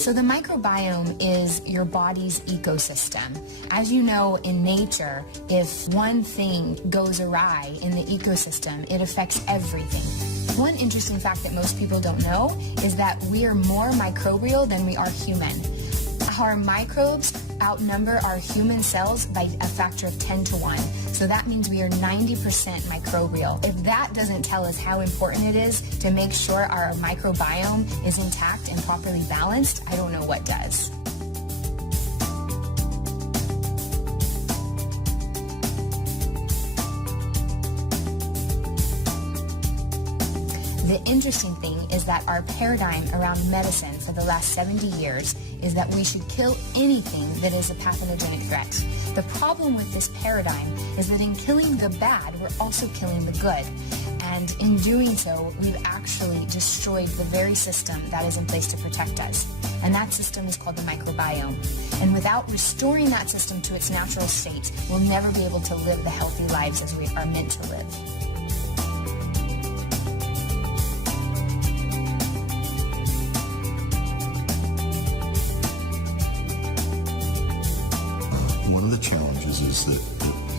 So the microbiome is your body's ecosystem. As you know, in nature, if one thing goes awry in the ecosystem, it affects everything. One interesting fact that most people don't know is that we are more microbial than we are human. Our microbes outnumber our human cells by a factor of 10 to 1. So that means we are 90% microbial. If that doesn't tell us how important it is to make sure our microbiome is intact and properly balanced, I don't know what does. The interesting thing is that our paradigm around medicine for the last 70 years is that we should kill anything that is a pathogenic threat. The problem with this paradigm is that in killing the bad, we're also killing the good. And in doing so, we've actually destroyed the very system that is in place to protect us. And that system is called the microbiome. And without restoring that system to its natural state, we'll never be able to live the healthy lives as we are meant to live. One of the challenges is that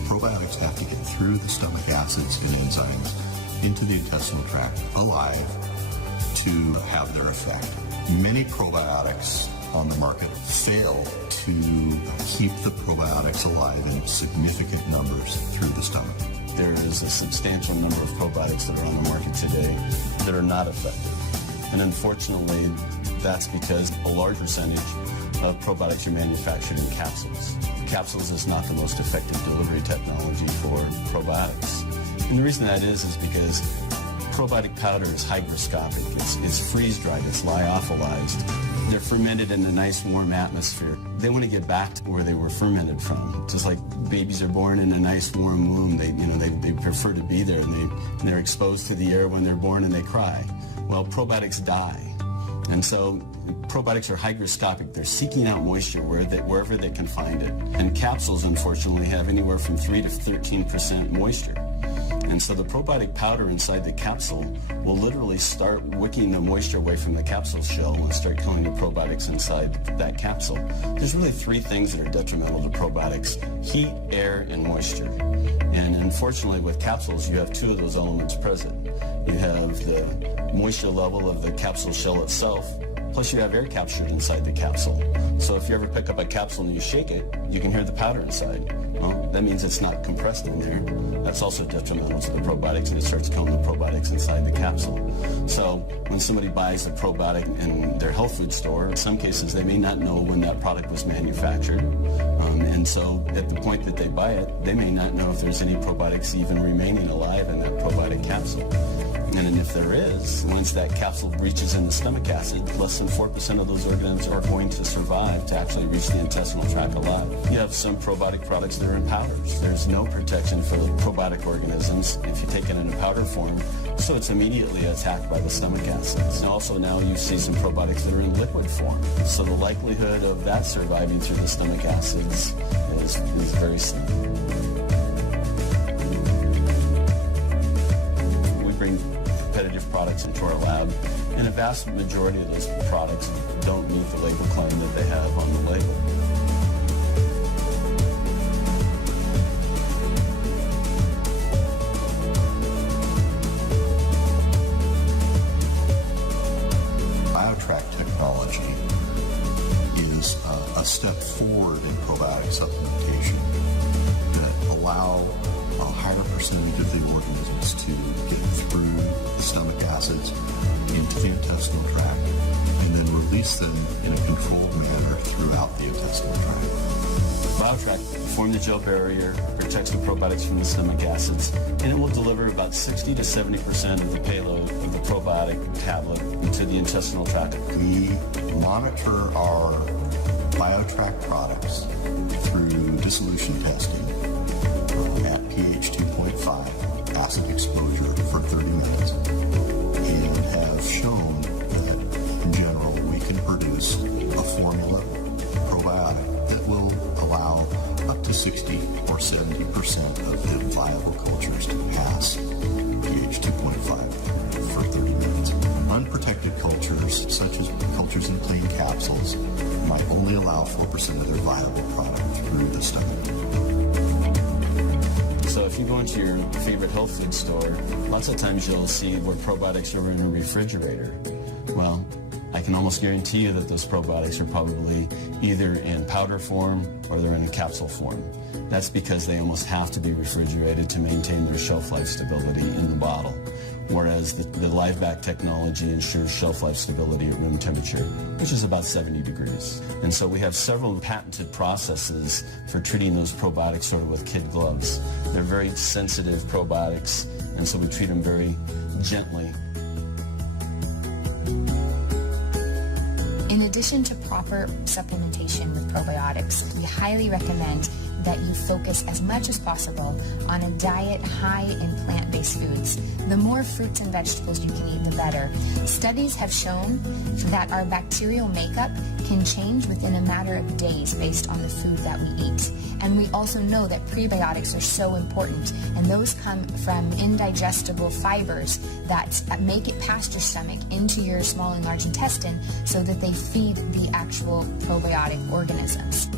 probiotics have to get through the stomach acids and enzymes into the intestinal tract alive to have their effect. Many probiotics on the market fail to keep the probiotics alive in significant numbers through the stomach. There is a substantial number of probiotics that are on the market today that are not effective. And unfortunately, that's because a large percentage of probiotics are manufactured in capsules. Capsules is not the most effective delivery technology for probiotics. And the reason that is because probiotic powder is hygroscopic. It's freeze-dried. It's lyophilized. They're fermented in a nice warm atmosphere. They want to get back to where they were fermented from. Just like babies are born in a nice warm womb, they prefer to be there, and they're exposed to the air when they're born and they cry. Well, probiotics die. And so probiotics are hygroscopic. They're seeking out moisture wherever they can find it. And capsules, unfortunately, have anywhere from 3 to 13% moisture. And so the probiotic powder inside the capsule will literally start wicking the moisture away from the capsule shell and start killing the probiotics inside that capsule. There's really three things that are detrimental to probiotics: heat, air, and moisture. And unfortunately, with capsules, you have two of those elements present. You have the moisture level of the capsule shell itself, plus you have air captured inside the capsule. So if you ever pick up a capsule and you shake it, you can hear the powder inside. Well, that means it's not compressed in there. That's also detrimental to the probiotics, and it starts killing the probiotics inside the capsule. So when somebody buys a probiotic in their health food store, in some cases they may not know when that product was manufactured. And so at the point that they buy it, they may not know if there's any probiotics even remaining alive in that probiotic capsule. And if there is, once that capsule reaches in the stomach acid, less than 4% of those organisms are going to survive to actually reach the intestinal tract alive. You have some probiotic products that are in powders. There's no protection for the probiotic organisms if you take it in a powder form, so it's immediately attacked by the stomach acids. And also now you see some probiotics that are in liquid form. So the likelihood of that surviving through the stomach acids is very slim. We bring competitive products into our lab, and a vast majority of those products don't meet the label claim that they have on the label. Tract technology is a step forward in probiotic supplementation that allow a higher percentage of the organisms to get through the stomach acids into the intestinal tract and then release them in a controlled manner throughout the intestinal tract. BioTract forms the gel barrier, protects the probiotics from the stomach acids, and it will deliver about 60 to 70% of the payload of the probiotic tablet into the intestinal tract. We monitor our BioTract products through dissolution testing at pH 2.5 acid exposure for 30 minutes and have shown that in general we can produce a formula probiotic that will allow up to 60 or 70% of the viable cultures to pass pH 2.5 for 30 minutes. Unprotected cultures, such as cultures in clean capsules, might only allow 4% of their viable product through the stomach. So if you go into your favorite health food store, lots of times you'll see where probiotics are in a refrigerator. Well, I can almost guarantee you that those probiotics are probably either in powder form or they're in capsule form. That's because they almost have to be refrigerated to maintain their shelf life stability in the bottle, whereas the LifeVantage technology ensures shelf life stability at room temperature, which is about 70 degrees. And so we have several patented processes for treating those probiotics sort of with kid gloves. They're very sensitive probiotics, and so we treat them very gently. In addition to proper supplementation with probiotics, we highly recommend that you focus as much as possible on a diet high in plant-based foods. The more fruits and vegetables you can eat, the better. Studies have shown that our bacterial makeup can change within a matter of days based on the food that we eat. And we also know that prebiotics are so important, and those come from indigestible fibers that make it past your stomach into your small and large intestine so that they feed the actual probiotic organisms.